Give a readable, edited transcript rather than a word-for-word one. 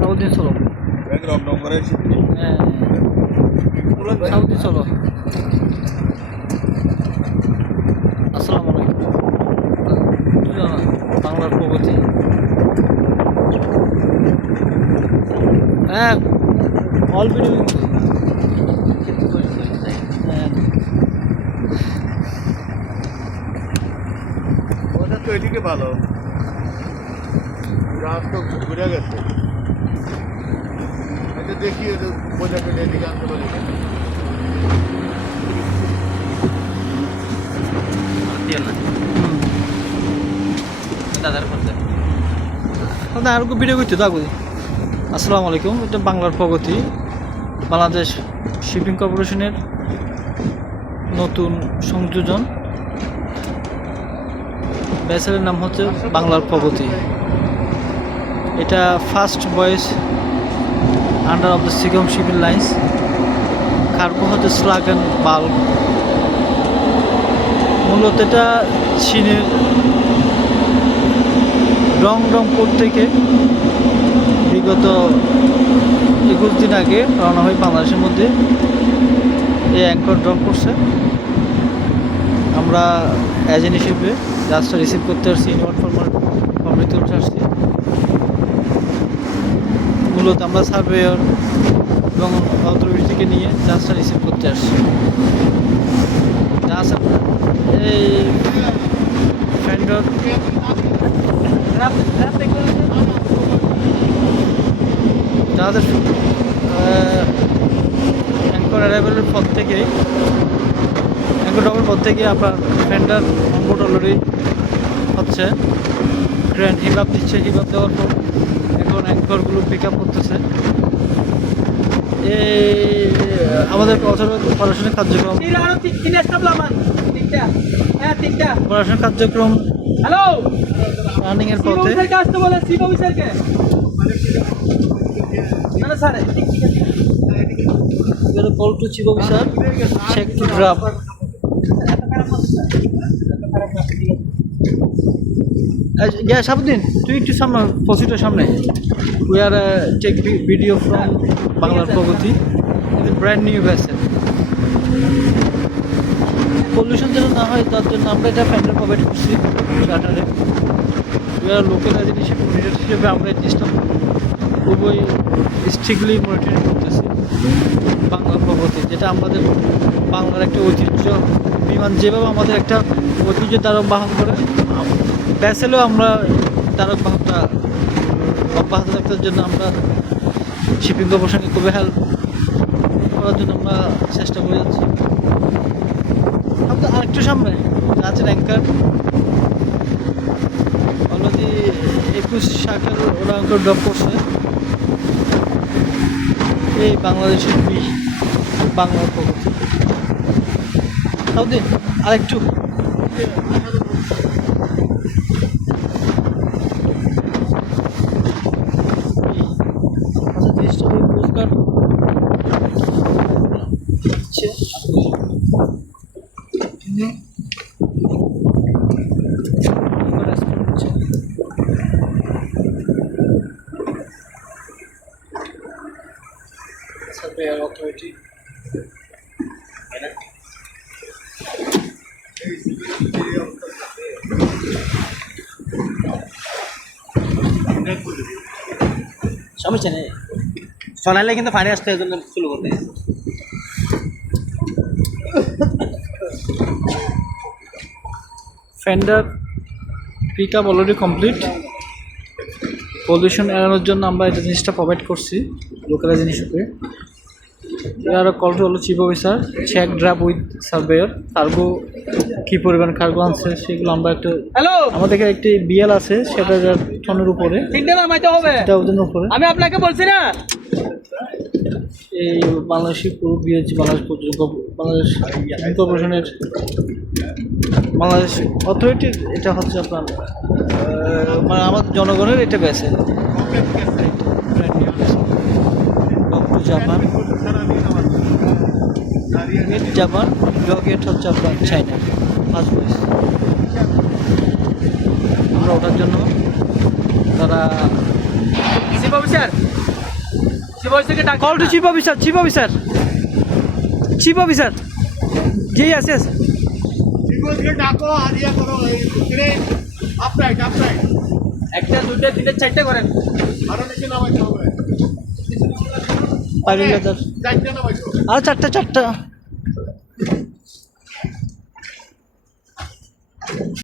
Southee চলো হ্যাঁ Southee চলো। আসসালামু আলাইকুম। বাংলার প্রগতি হ্যাঁ অল ভিডিও হ্যাঁ ওটা তো এদিকে ভালো, রাত তো ঘুরে গেছে। এটা দেখি বোঝাকে এদিকে আনতে পারি না আর ভিডিও করতে থাকবো। আসসালামু আলাইকুম। এটা বাংলার প্রগতি, বাংলাদেশ শিপিং কর্পোরেশনের নতুন সংযোজন। ভেসেলের নাম হচ্ছে বাংলার প্রগতি। এটা first voice under of the সিগম শিপিং লাইন্স। কার্গো হচ্ছে স্লাগান বাল্ব। মূলত এটা চীনের রংপুর থেকে বিগত 21 দিন আগে রওনা হয় বাংলাদেশের মধ্যে। এই অ্যাঙ্কর ড্রপ করছে। আমরা এজেন্ট হিসেবে জাহাজটা রিসিভ করতে আসছি, ইনওয়ার্ড ফর্মালিটি তুলতে আসছি। মূলত আমরা সার্ভেয়ার এবং অথরিটি থেকে নিয়ে জাহাজটা রিসিভ করতে আসছি। জাহাজ এই ফেন্ডর জাহাজের অ্যাঙ্কর অ্যারাইভেলের পর থেকেই অ্যাঙ্কর ড্রপের পর থেকে আপনার ফেন্ডার অনবোর্ড অলরেডি হচ্ছে। ক্রেন হিপ আপ দিচ্ছে, হিপ আপ দেওয়ার পর এখন অ্যাঙ্করগুলো পিক আপ করতেছে। এই আমাদের পড়াশোনার কার্যক্রম পড়াশোনার কার্যক্রম রানিং এর পথে। Call to chief officer, check to draft. Sabuddin তুই একটু সামনে পসিটার সামনে। We are take video from বাংলার প্রগতি। Brand new vessel. পলিউশন যেন না হয় তার জন্য আমরা এটা ফ্যান্ডার প্রোভাইড করছি চার্টারে। উই আর লোকাল এজেন্ট হিসেবে আমরা এই জিনিসটা খুবই স্ট্রিক্টলি মনিটরিং করতেছি। বাংলার প্রগতি যেটা আমাদের বাংলার একটা ঐতিহ্য, বিমান যেভাবে আমাদের একটা ঐতিহ্য দ্বারক বাহন করে, ভেসেলেও আমরা দ্বারক বাহনটা অব্যাহত রাখার জন্য আমরা শিপিং কর্পোরেশনকে খুবই হেল্প করার জন্য আমরা চেষ্টা করে যাচ্ছি। আরেকটু সামনে আছে অ্যাঙ্কার অলরেডি 21 শাখার ওরা অ্যাঙ্কার ড্রপ করছে। এই বাংলাদেশের বাংলার প্রগতি। সাউদিন আরেকটু জিনিসটা পুরস্কার সার্ভেয়ার অথরিটি। সমস্যা নেই, শোনালে কিন্তু ফাইনে আসতে জন্য শুরু করতে। Fender pick up already complete. Pollution এড়ানোর জন্য আমরা এটা জিনিসটা প্রোভাইড করছি লোকাল জিনিস হিসেবে। এর কল টু হলো chief officer, check draft with surveyor. Cargo কী পরিমাণ কার্গো আনছে সেগুলো আমরা একটু, আমাদের একটি বিএল আছে সেটা টনের উপরে, সেটা ওজনের উপরে। আমি আপনাকে বলছি না এই বাংলাদেশি পুরো বিএসজি বাংলাদেশ কর্পোরেশনের বাংলাদেশ অথরিটি। এটা হচ্ছে আপনার মানে আমাদের জনগণের এটা বেছে জাপান, মেড জাপান, ডগেট হচ্ছে আপনার চাইনা। ফার্স্ট ভয়েস আমরা ওঠার জন্য তারা অফিসার শিব অফিসারকে ডাক call to chief officer, chief officer, chief officer. G yes yes। সিকিউরিটিকে ডাকো আর ইয়া করো এই ট্রেন আপরাইট আপরাইট একটা দুটো তিনটে চারটে করেন আরো নিচে নামাইতে হবে পাইলট লেদার। চারটে নামাইছো আর চারটা চারটা।